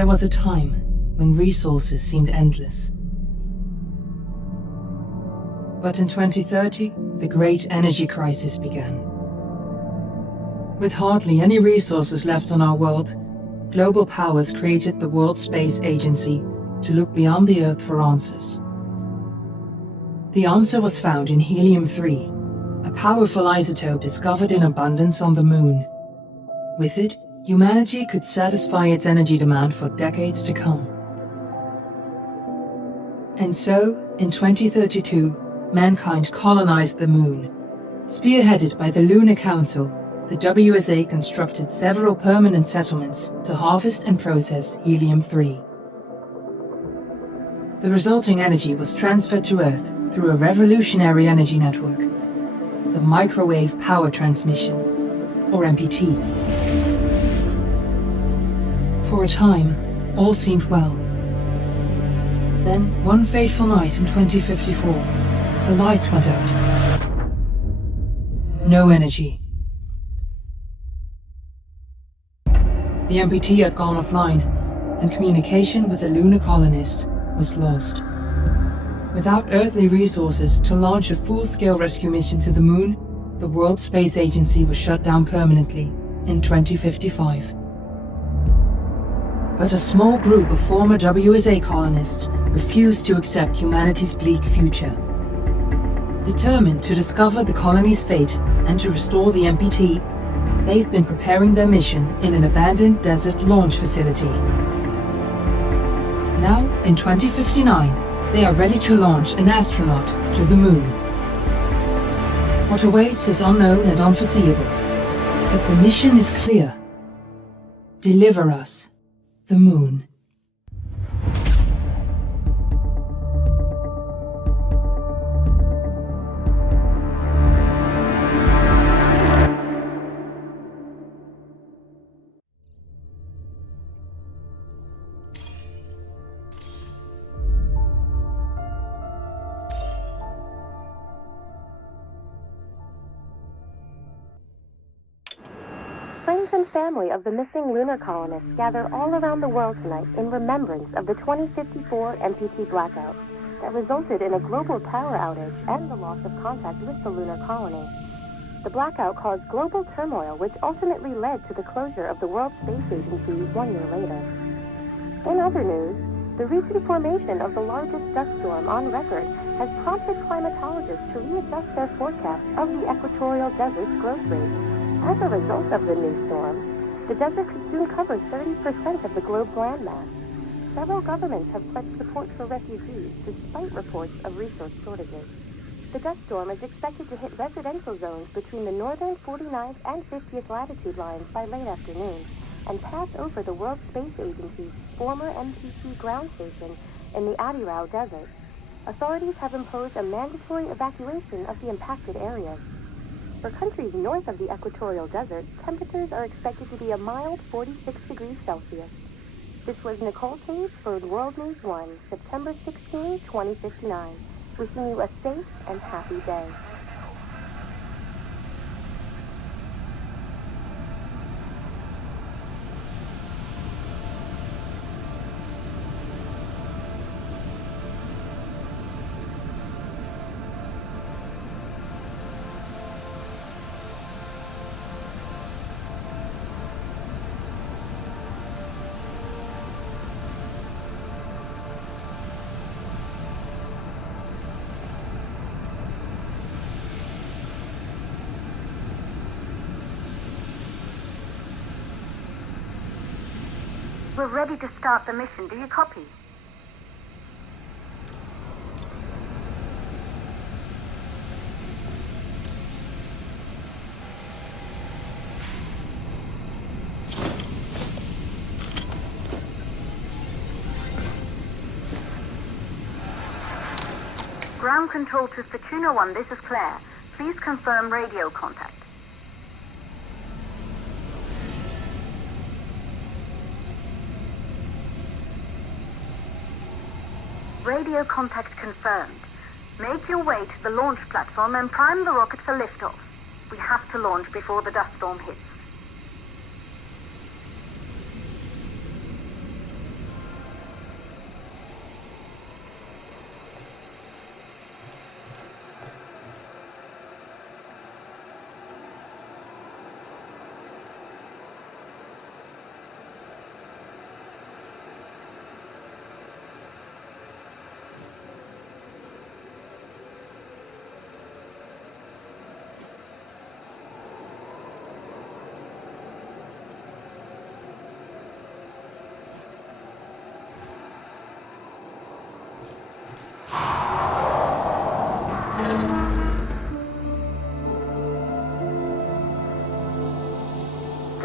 There was a time when resources seemed endless. But in 2030, the great energy crisis began. With hardly any resources left on our world, global powers created the World Space Agency to look beyond the Earth for answers. The answer was found in helium-3, a powerful isotope discovered in abundance on the Moon. With it, humanity could satisfy its energy demand for decades to come. And so, in 2032, mankind colonized the Moon. Spearheaded by the Lunar Council, the WSA constructed several permanent settlements to harvest and process helium-3. The resulting energy was transferred to Earth through a revolutionary energy network, the Microwave Power Transmission, or MPT. For a time, all seemed well. Then, one fateful night in 2054, the lights went out. No energy. The MPT had gone offline, and communication with the lunar colonist was lost. Without earthly resources to launch a full-scale rescue mission to the Moon, the World Space Agency was shut down permanently in 2055. But a small group of former WSA colonists refused to accept humanity's bleak future. Determined to discover the colony's fate and to restore the MPT, they've been preparing their mission in an abandoned desert launch facility. Now, in 2059, they are ready to launch an astronaut to the Moon. What awaits is unknown and unforeseeable, but the mission is clear. Deliver us the Moon. Family of the missing lunar colonists gather all around the world tonight in remembrance of the 2054 MPT blackout that resulted in a global power outage and the loss of contact with the lunar colony. The blackout caused global turmoil, which ultimately led to the closure of the World Space Agency 1 year later. In other news, the recent formation of the largest dust storm on record has prompted climatologists to readjust their forecast of the equatorial desert's growth rate. As a result of the new storm, the desert could soon cover 30% of the globe's landmass. Several governments have pledged support for refugees despite reports of resource shortages. The dust storm is expected to hit residential zones between the northern 49th and 50th latitude lines by late afternoon and pass over the World Space Agency's former MPT ground station in the Adirau Desert. Authorities have imposed a mandatory evacuation of the impacted areas. For countries north of the equatorial desert, temperatures are expected to be a mild 46 degrees Celsius. This was Nicole Cage for World News 1, September 16, 2059. Wishing you a safe and happy day. We're ready to start the mission. Do you copy? Ground control to Fortuna 1, this is Claire. Please confirm radio contact. Radio contact confirmed. Make your way to the launch platform and prime the rocket for liftoff. We have to launch before the dust storm hits.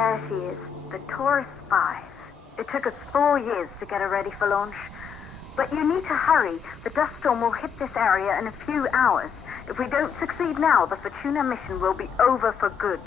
There she is, the Taurus 5. It took us 4 years to get her ready for launch. But you need to hurry. The dust storm will hit this area in a few hours. If we don't succeed now, the Fortuna mission will be over for good.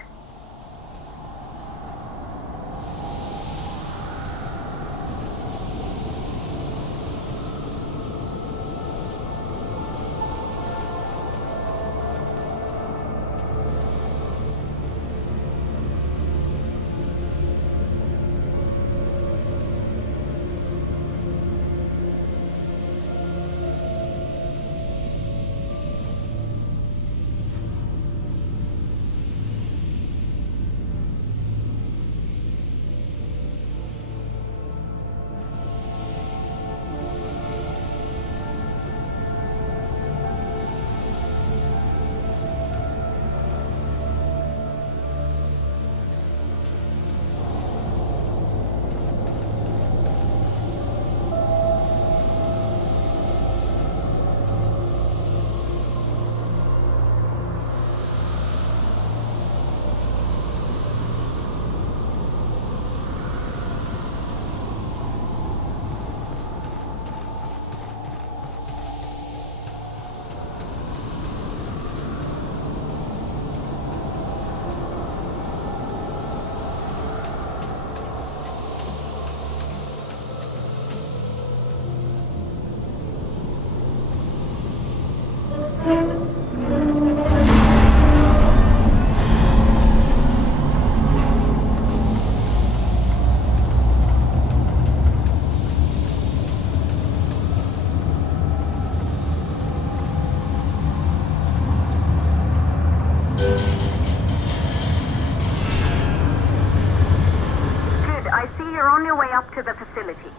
To the facility.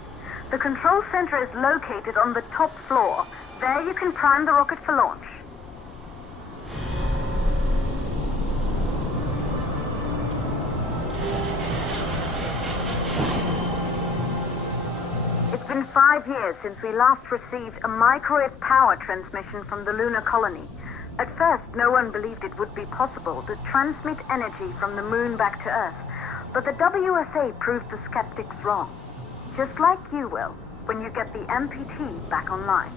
The control center is located on the top floor. There you can prime the rocket for launch. It's been 5 years since we last received a microwave power transmission from the lunar colony. At first, no one believed it would be possible to transmit energy from the moon back to Earth. But the WSA proved the skeptics wrong. Just like you will when you get the MPT back online.